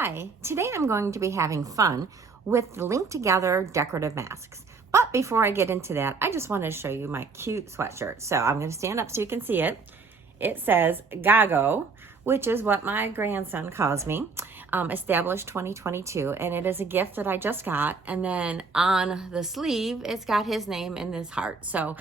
Hi, today I'm going to be having fun with the linked together decorative masks. But before I get into that, I just wanted to show you my cute sweatshirt. So I'm going to stand up so you can see it. It says Gago, which is what my grandson calls me, established 2022, and it is a gift that I just got. And then on the sleeve, it's got his name in this heart. So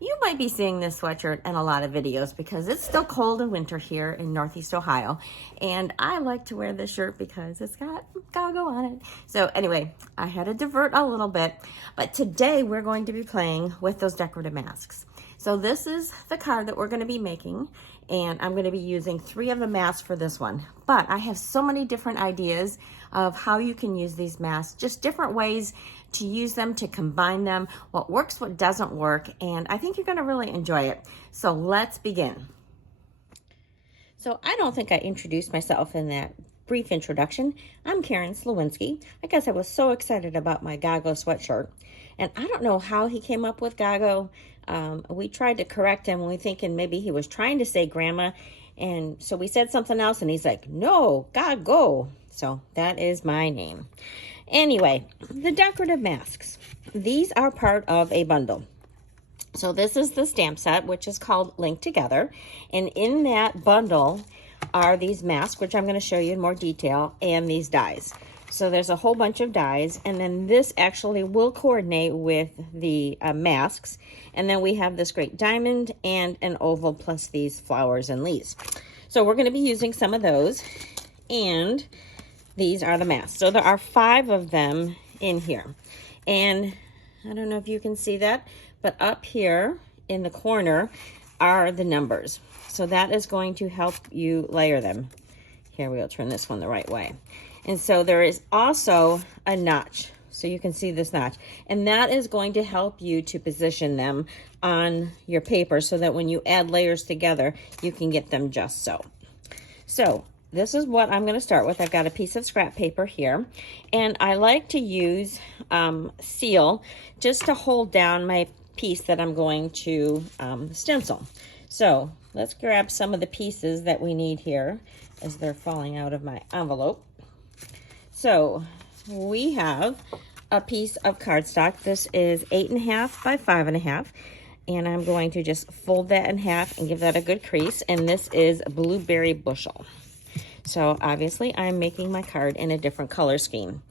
you might be seeing this sweatshirt in a lot of videos because it's still cold in winter here in Northeast Ohio. And I like to wear this shirt because it's got Gago on it. So anyway, I had to divert a little bit, but today we're going to be playing with those decorative masks. So this is the card that we're going to be making, and I'm going to be using 3 of the masks for this one. But I have so many different ideas of how you can use these masks, just different ways to use them, to combine them, what works, what doesn't work, and I think you're going to really enjoy it. So let's begin. So I don't think I introduced myself in that brief introduction. I'm Karen Slawinski. I guess I was so excited about my Gago sweatshirt, and I don't know how he came up with Gago. We tried to correct him, we thinking maybe he was trying to say grandma, and so we said something else, and he's like, no, Gago. So that is my name. Anyway, the decorative masks. These are part of a bundle. So this is the stamp set, which is called Linked Together. And in that bundle are these masks, which I'm going to show you in more detail, and these dies. So there's a whole bunch of dies, and then this actually will coordinate with the masks. And then we have this great diamond and an oval plus these flowers and leaves. So we're going to be using some of those, and these are the masks. So there are 5 of them in here. And I don't know if you can see that, but up here in the corner are the numbers. So that is going to help you layer them. Here, we'll turn this one the right way. And so there is also a notch. So you can see this notch. And that is going to help you to position them on your paper so that when you add layers together, you can get them just so. So this is what I'm going to start with. I've got a piece of scrap paper here, and I like to use seal just to hold down my piece that I'm going to stencil. So let's grab some of the pieces that we need here as they're falling out of my envelope. So we have a piece of cardstock. This is 8.5 by 5.5. And I'm going to just fold that in half and give that a good crease. And this is Blueberry Bushel. So obviously I'm making my card in a different color scheme.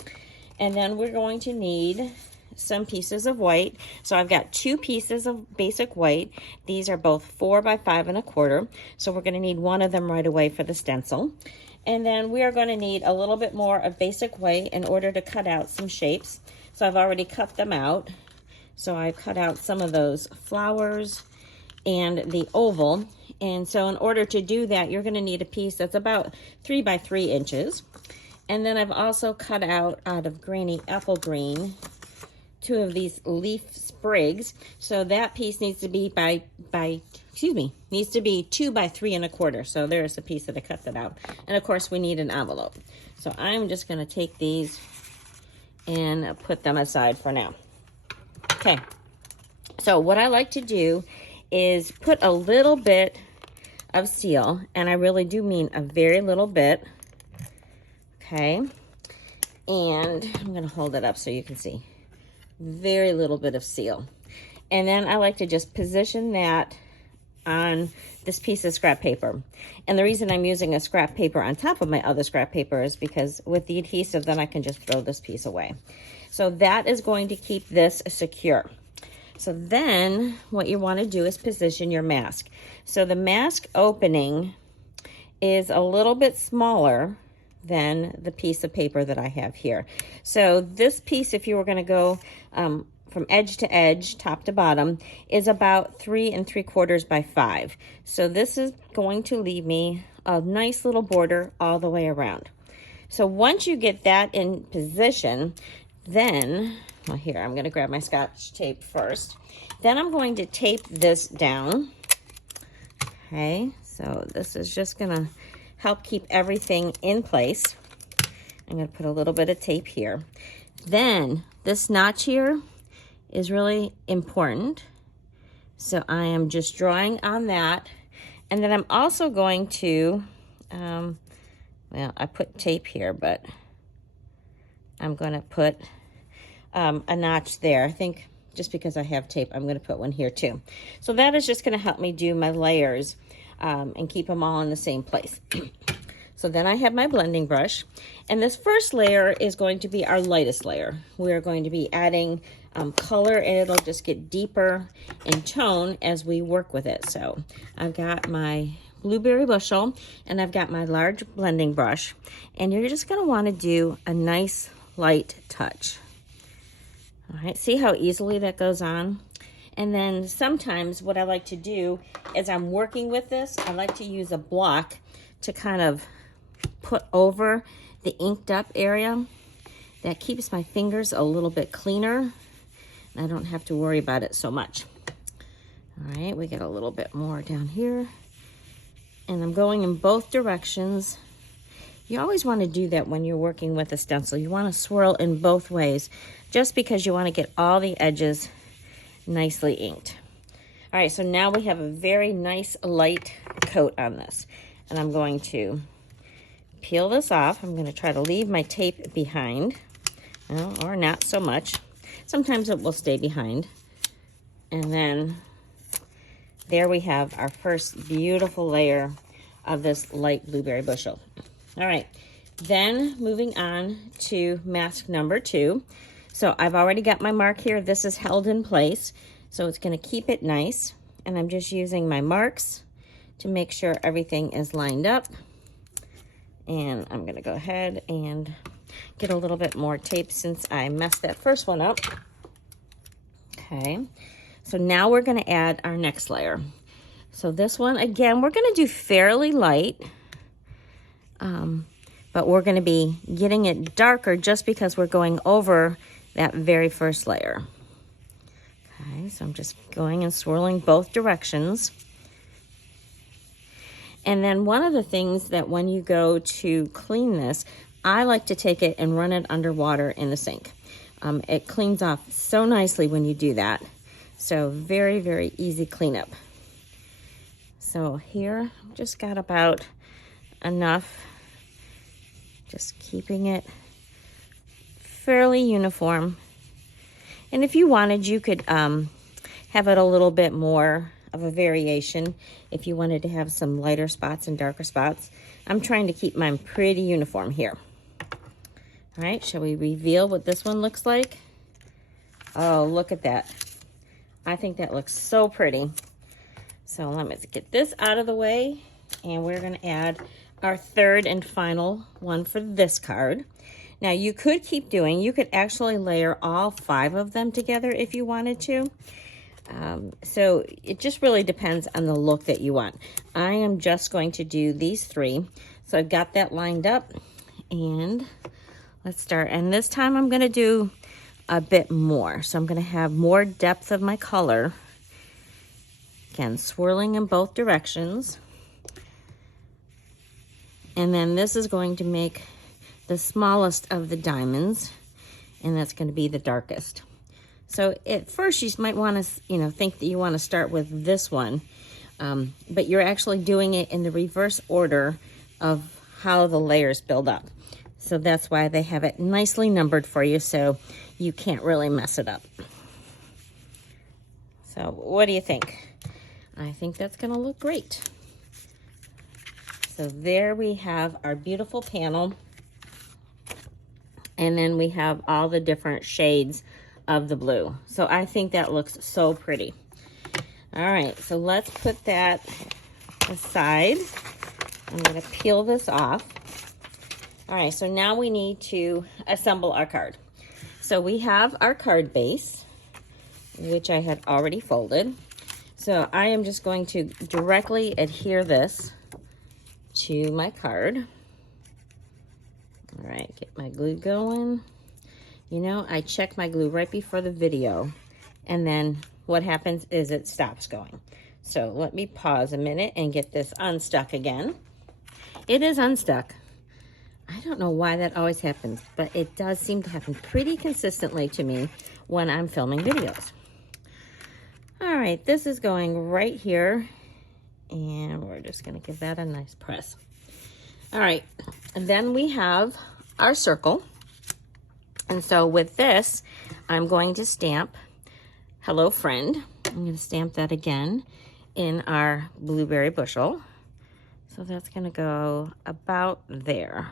And then we're going to need some pieces of white. So I've got 2 pieces of basic white. These are both 4 by 5.25. So we're going to need one of them right away for the stencil. And then we are going to need a little bit more of basic white in order to cut out some shapes. So I've already cut them out. So I've cut out some of those flowers and the oval. And so in order to do that, you're going to need a piece that's about 3 by 3 inches. And then I've also cut out of Granny Apple Green 2 of these leaf sprigs. So that piece needs to be needs to be 2 by 3.25. So there's a piece that I cut that out. And of course we need an envelope. So I'm just going to take these and put them aside for now. Okay. So what I like to do is put a little bit of seal, and I really do mean a very little bit. Okay. And I'm going to hold it up so you can see. Very little bit of seal. And then I like to just position that on this piece of scrap paper. And the reason I'm using a scrap paper on top of my other scrap paper is because with the adhesive, then I can just throw this piece away. So that is going to keep this secure. So then what you want to do is position your mask. So the mask opening is a little bit smaller than the piece of paper that I have here. So this piece, if you were going to go from edge to edge, top to bottom, is about 3 3/4 by 5. So this is going to leave me a nice little border all the way around. So once you get that in position, then, well, here, I'm going to grab my Scotch tape first. Then I'm going to tape this down. Okay, so this is just going to help keep everything in place. I'm going to put a little bit of tape here. Then this notch here is really important. So I am just drawing on that. And then I'm also going to well, I put tape here, but I'm going to put a notch there. I think just because I have tape, I'm going to put one here too. So that is just going to help me do my layers and keep them all in the same place. So then I have my blending brush, and this first layer is going to be our lightest layer. We're going to be adding color, and it'll just get deeper in tone as we work with it. So I've got my blueberry bushel, and I've got my large blending brush, and you're just going to want to do a nice light touch. All right, see how easily that goes on? And then sometimes what I like to do as I'm working with this, I like to use a block to kind of put over the inked up area. That keeps my fingers a little bit cleaner, and I don't have to worry about it so much. All right, we get a little bit more down here, and I'm going in both directions. You always want to do that when you're working with a stencil. You want to swirl in both ways, just because you want to get all the edges nicely inked. All right, so now we have a very nice light coat on this, and I'm going to peel this off. I'm going to try to leave my tape behind, or not so much. Sometimes it will stay behind. And then there we have our first beautiful layer of this light blueberry bushel. All right, then moving on to mask number 2. So I've already got my mark here. This is held in place, so it's going to keep it nice. And I'm just using my marks to make sure everything is lined up. And I'm going to go ahead and get a little bit more tape since I messed that first one up. Okay, so now we're going to add our next layer. So this one, again, we're going to do fairly light, but we're going to be getting it darker just because we're going over that very first layer. Okay, so I'm just going and swirling both directions. And then one of the things that when you go to clean this, I like to take it and run it underwater in the sink. It cleans off so nicely when you do that. So very, very easy cleanup. So here, I've just got about enough, just keeping it fairly uniform. And if you wanted, you could have it a little bit more of a variation if you wanted to have some lighter spots and darker spots. I'm trying to keep mine pretty uniform here. All right, shall we reveal what this one looks like? Oh, look at that. I think that looks so pretty. So let me get this out of the way, and we're going to add our third and final one for this card. Now you could keep doing, you could actually layer all 5 of them together if you wanted to. So it just really depends on the look that you want. I am just going to do these 3. So I've got that lined up, and let's start. And this time I'm going to do a bit more. So I'm going to have more depth of my color. Again, swirling in both directions. And then this is going to make the smallest of the diamonds, and that's going to be the darkest. So at first you might want to, think that you want to start with this one, but you're actually doing it in the reverse order of how the layers build up. So that's why they have it nicely numbered for you, so you can't really mess it up. So what do you think? I think that's going to look great. So there we have our beautiful panel. And then we have all the different shades of the blue. So I think that looks so pretty. All right, so let's put that aside. I'm going to peel this off. All right, so now we need to assemble our card. So we have our card base, which I had already folded. So I am just going to directly adhere this to my card. All right, get my glue going. I check my glue right before the video, and then what happens is it stops going. So let me pause a minute and get this unstuck again. It is unstuck. I don't know why that always happens, but it does seem to happen pretty consistently to me when I'm filming videos. All right, this is going right here, and we're just gonna give that a nice press. All right, and then we have our circle. And so with this, I'm going to stamp Hello Friend. I'm going to stamp that again in our blueberry bushel. So that's going to go about there.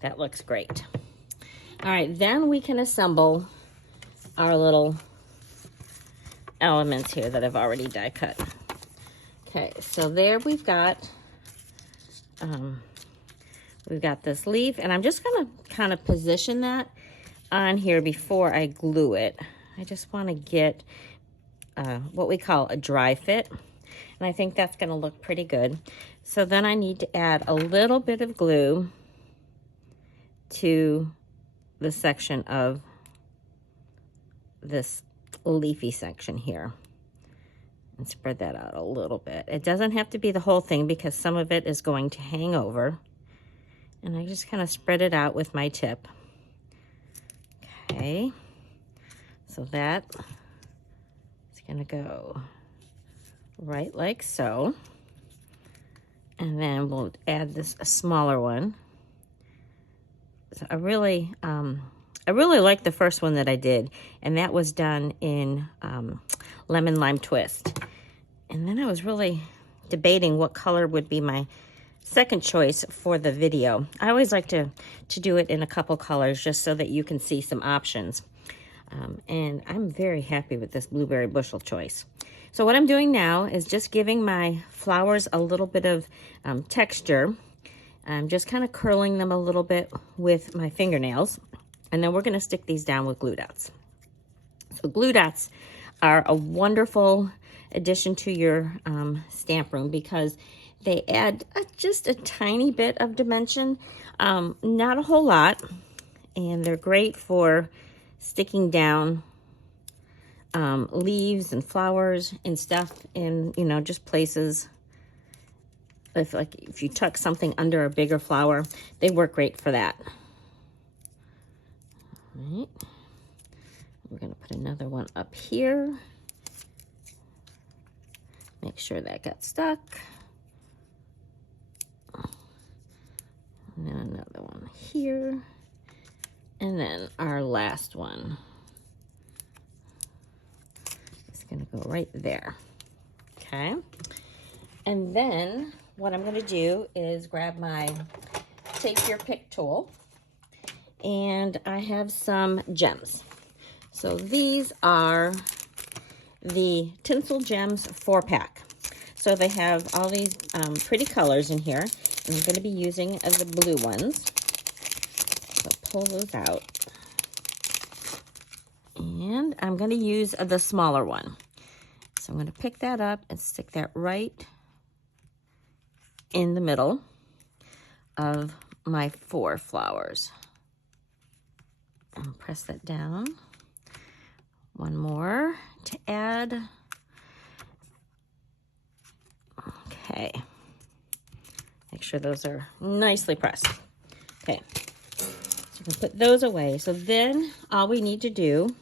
That looks great. All right, then we can assemble our little elements here that I've already die cut. Okay, so there we've got this leaf, and I'm just gonna kind of position that on here before I glue it. I just want to get what we call a dry fit, and I think that's gonna look pretty good. So then I need to add a little bit of glue to the section of this leafy section here, and spread that out a little bit. It doesn't have to be the whole thing because some of it is going to hang over, and I just kind of spread it out with my tip. Okay, so that is going to go right like so, and then we'll add a smaller one. So I really like the first one that I did, and that was done in lemon lime twist. And then I was really debating what color would be my second choice for the video. I always like to do it in a couple colors just so that you can see some options. And I'm very happy with this blueberry bushel choice. So what I'm doing now is just giving my flowers a little bit of texture. I'm just kind of curling them a little bit with my fingernails. And then we're going to stick these down with glue dots. So glue dots are a wonderful addition to your stamp room because they add just a tiny bit of dimension, not a whole lot, and they're great for sticking down leaves and flowers and stuff in, you know, just places. If you tuck something under a bigger flower, they work great for that. All right. We're going to put another one up here. Make sure that got stuck. And then another one here. And then our last one is going to go right there. Okay. And then what I'm going to do is grab my Take Your Pick tool. And I have some gems. So these are the Tinsel Gems 4-pack. So they have all these pretty colors in here. And I'm going to be using the blue ones. So pull those out. And I'm going to use the smaller one. So I'm going to pick that up and stick that right in the middle of my 4 flowers. And press that down. One more to add. Okay. Make sure those are nicely pressed. Okay. So you can put those away. So then all we need to do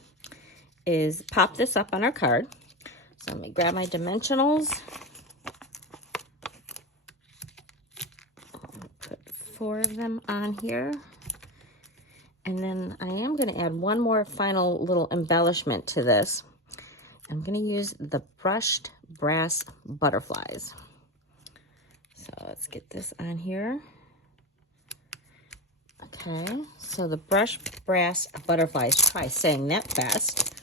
is pop this up on our card. So let me grab my dimensionals. Put 4 of them on here. And then I am going to add one more final little embellishment to this. I'm going to use the brushed brass butterflies. So let's get this on here. Okay, so the brushed brass butterflies, try saying that fast.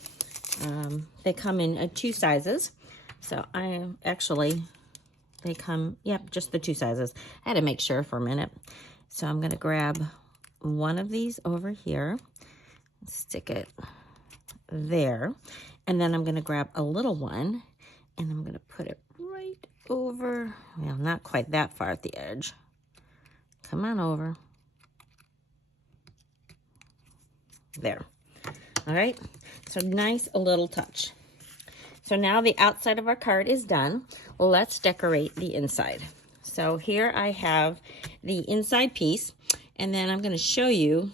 They come in 2 sizes. So they come, yep, just the 2 sizes. I had to make sure for a minute. So I'm going to grab one of these over here, stick it there, and then I'm going to grab a little one and I'm going to put it right over, well, not quite that far at the edge. Come on over. There. All right, so nice a little touch. So now the outside of our card is done. Let's decorate the inside. So here I have the inside piece. And then I'm going to show you,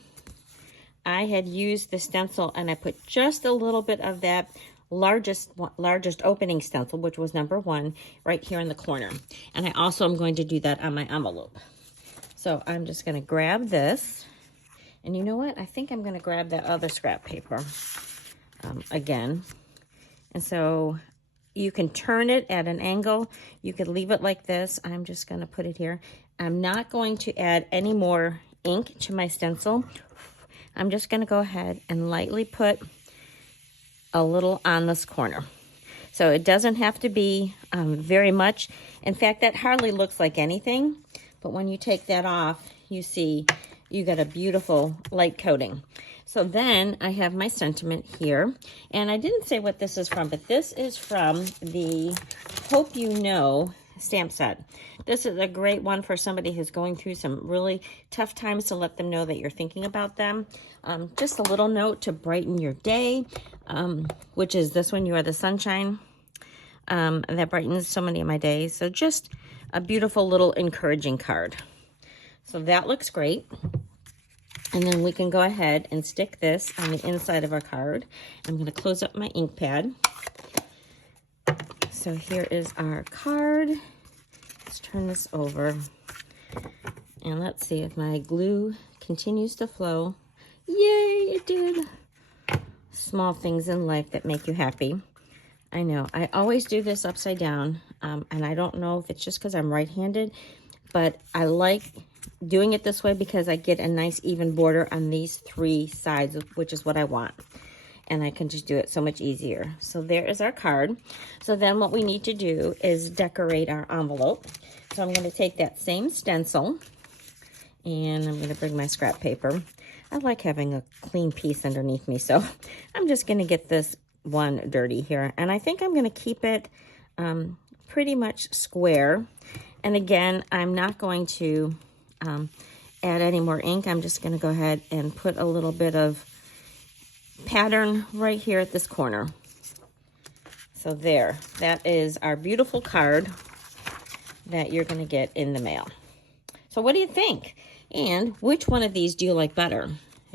I had used the stencil and I put just a little bit of that largest opening stencil, which was number 1, right here in the corner. And I also am going to do that on my envelope. So I'm just going to grab this. And you know what? I think I'm going to grab that other scrap paper again. And so you can turn it at an angle. You could leave it like this. I'm just going to put it here. I'm not going to add any more ink to my stencil. I'm just going to go ahead and lightly put a little on this corner. So it doesn't have to be very much. In fact, that hardly looks like anything. But when you take that off, you see you got a beautiful light coating. So then I have my sentiment here. And I didn't say what this is from, but this is from the Hope You Know stamp set. This is a great one for somebody who's going through some really tough times, to let them know that you're thinking about them. Just a little note to brighten your day, which is this one, You Are the Sunshine. That brightens so many of my days. So just a beautiful little encouraging card. So that looks great. And then we can go ahead and stick this on the inside of our card. I'm going to close up my ink pad. So here is our card. Let's turn this over. And let's see if my glue continues to flow. Yay, it did. Small things in life that make you happy. I know, I always do this upside down, and I don't know if it's just because I'm right-handed, but I like doing it this way because I get a nice even border on these three sides, which is what I want. And I can just do it so much easier. So there is our card. So then what we need to do is decorate our envelope. So I'm going to take that same stencil, and I'm going to bring my scrap paper. I like having a clean piece underneath me, so I'm just going to get this one dirty here, and I think I'm going to keep it pretty much square. And again, I'm not going to add any more ink. I'm just going to go ahead and put a little bit of pattern right here at this corner. So there, that is our beautiful card that you're going to get in the mail. So what do you think? And which one of these do you like better?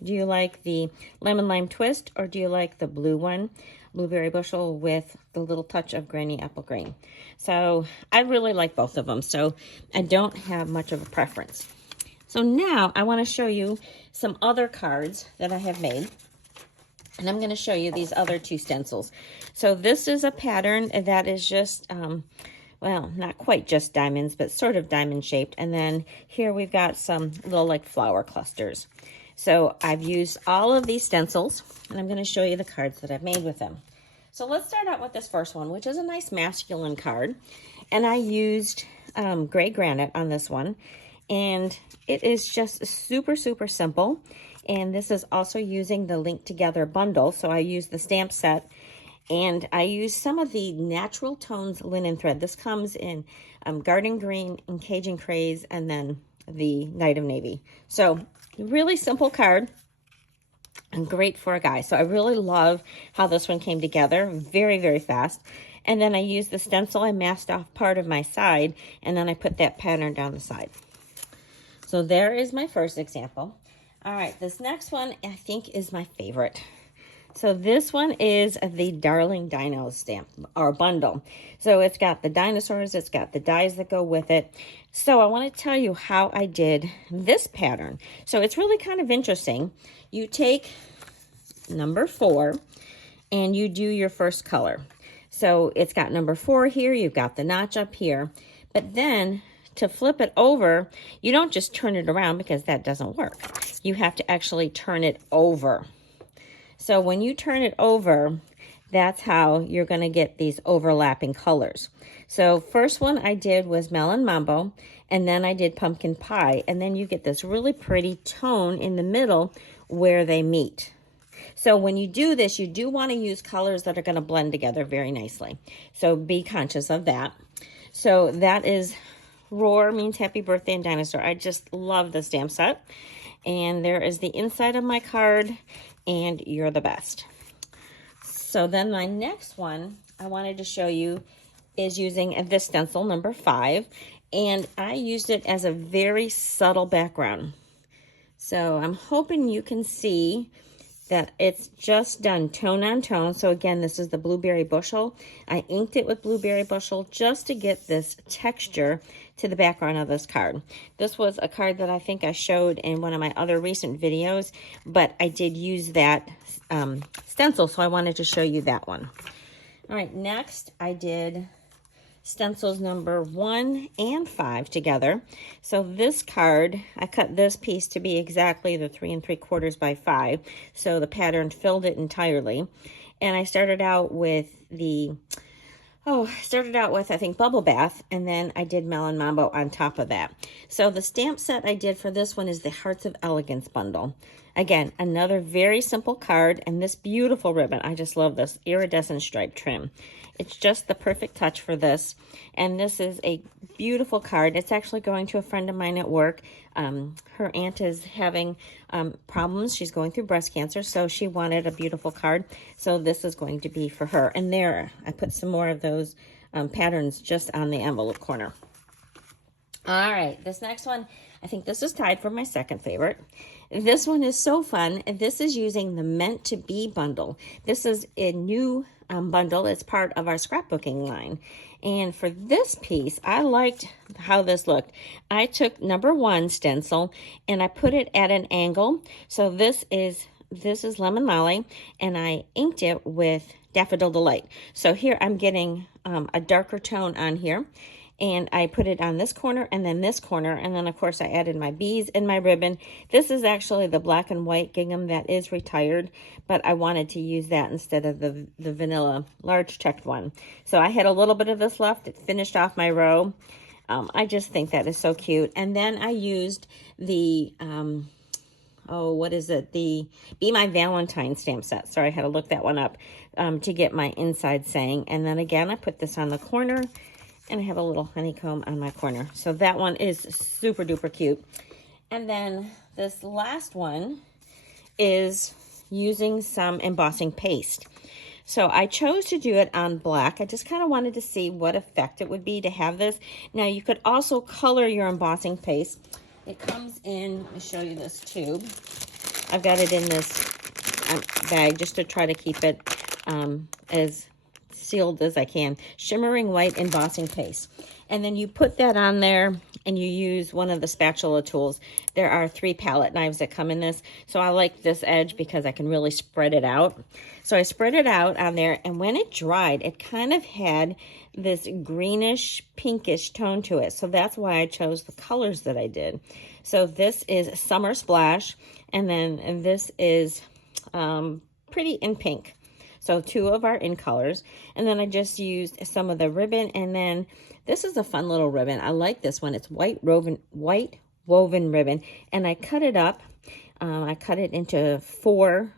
Do you like the lemon lime twist, or do you like the blue one, blueberry bushel with the little touch of granny apple green? So I really like both of them, so I don't have much of a preference. So now I want to show you some other cards that I have made, and I'm going to show you these other two stencils. So this is a pattern that is just well, not quite just diamonds, but sort of diamond shaped. And then here we've got some little like flower clusters. So I've used all of these stencils, and I'm going to show you the cards that I've made with them. So let's start out with this first one, which is a nice masculine card. And I used gray granite on this one. And it is just super, super simple. And this is also using the Link Together bundle. So I used the stamp set, and I used some of the Natural Tones linen thread. This comes in Garden Green and Cajun Craze, and then the Night of Navy. So really simple card and great for a guy. So I really love how this one came together very, very fast. And then I used the stencil. I masked off part of my side, and then I put that pattern down the side. So there is my first example. All right, this next one I think is my favorite. So this one is the Darling Dino stamp or bundle. So it's got the dinosaurs, it's got the dies that go with it. So I want to tell you how I did this pattern. So it's really kind of interesting. You take number 4 and you do your first color. So it's got number 4 here, you've got the notch up here. But then to flip it over, you don't just turn it around because that doesn't work. You have to actually turn it over. So when you turn it over, that's how you're going to get these overlapping colors. So first one I did was Melon Mambo, and then I did Pumpkin Pie, and then you get this really pretty tone in the middle where they meet. So when you do this, you do want to use colors that are going to blend together very nicely. So be conscious of that. So that is Roar means happy birthday and dinosaur. I just love the stamp set. And there is the inside of my card, and you're the best. So then my next one I wanted to show you is using this stencil, number 5, and I used it as a very subtle background. So I'm hoping you can see that it's just done tone on tone. So again, this is the Blueberry Bushel. I inked it with Blueberry Bushel just to get this texture to the background of this card. This was a card that I think I showed in one of my other recent videos, but I did use that stencil, so I wanted to show you that one. All right, next I did stencils number 1 and 5 together. So this card, I cut this piece to be exactly the 3 3/4 by 5, so the pattern filled it entirely. And I started out with I think Bubble Bath, and then I did Melon Mambo on top of that. So the stamp set I did for this one is the Hearts of Elegance bundle. Again, another very simple card, and this beautiful ribbon. I just love this iridescent stripe trim. It's just the perfect touch for this. And this is a beautiful card. It's actually going to a friend of mine at work. Her aunt is having problems. She's going through breast cancer, so she wanted a beautiful card. So this is going to be for her. And there, I put some more of those patterns just on the envelope corner. All right, this next one, I think this is tied for my second favorite. This one is so fun. This is using the Meant to Be bundle. This is a new bundle. It's part of our scrapbooking line. And for this piece, I liked how this looked. I took number 1 stencil and I put it at an angle. So this is Lemon Lolly, and I inked it with Daffodil Delight. So here I'm getting a darker tone on here. And I put it on this corner and then this corner. And then, of course, I added my bees and my ribbon. This is actually the black and white gingham that is retired, but I wanted to use that instead of the vanilla large checked one. So I had a little bit of this left. It finished off my row. I just think that is so cute. And then I used the, the Be My Valentine stamp set. Sorry, I had to look that one up to get my inside saying. And then again, I put this on the corner. And I have a little honeycomb on my corner. So that one is super duper cute. And then this last one is using some embossing paste. So I chose to do it on black. I just kind of wanted to see what effect it would be to have this. Now you could also color your embossing paste. It comes in, let me show you this tube. I've got it in this bag just to try to keep it as sealed as I can. Shimmering white embossing paste. And then you put that on there and you use one of the spatula tools. There are 3 palette knives that come in this. So I like this edge because I can really spread it out. So I spread it out on there, and when it dried, it kind of had this greenish pinkish tone to it. So that's why I chose the colors that I did. So this is Summer Splash, and then this is Pretty in Pink. So 2 of our in colors. And then I just used some of the ribbon. And then this is a fun little ribbon. I like this one. It's white woven ribbon. And I cut it up. I cut it into 4,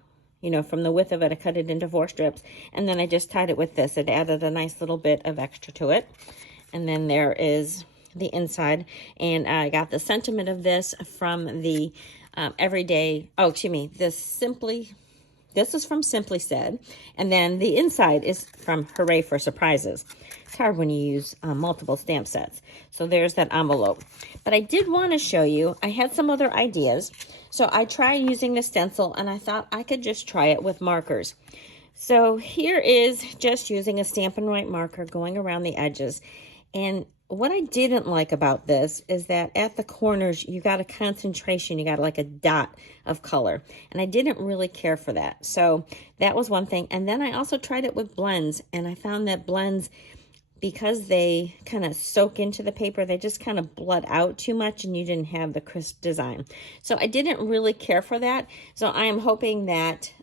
from the width of it, I cut it into 4 strips. And then I just tied it with this. It added a nice little bit of extra to it. And then there is the inside. And I got the sentiment of this from the This is from Simply Said, and then the inside is from Hooray for Surprises. It's hard when you use multiple stamp sets. So there's that envelope. But I did want to show you, I had some other ideas. So I tried using the stencil, and I thought I could just try it with markers. So here is just using a Stampin' Right marker going around the edges. And what I didn't like about this is that at the corners, you got a concentration, you got like a dot of color. And I didn't really care for that. So that was one thing. And then I also tried it with blends, and I found that blends, because they kind of soak into the paper, they just kind of blot out too much, and you didn't have the crisp design. So I didn't really care for that. So I am hoping that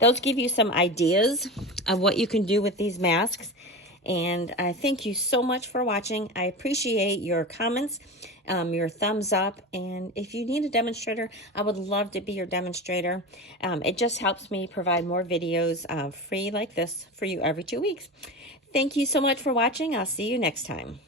those give you some ideas of what you can do with these masks. And I thank you so much for watching. I appreciate your comments, your thumbs up. And if you need a demonstrator, I would love to be your demonstrator. It just helps me provide more videos free like this for you every 2 weeks. Thank you so much for watching. I'll see you next time.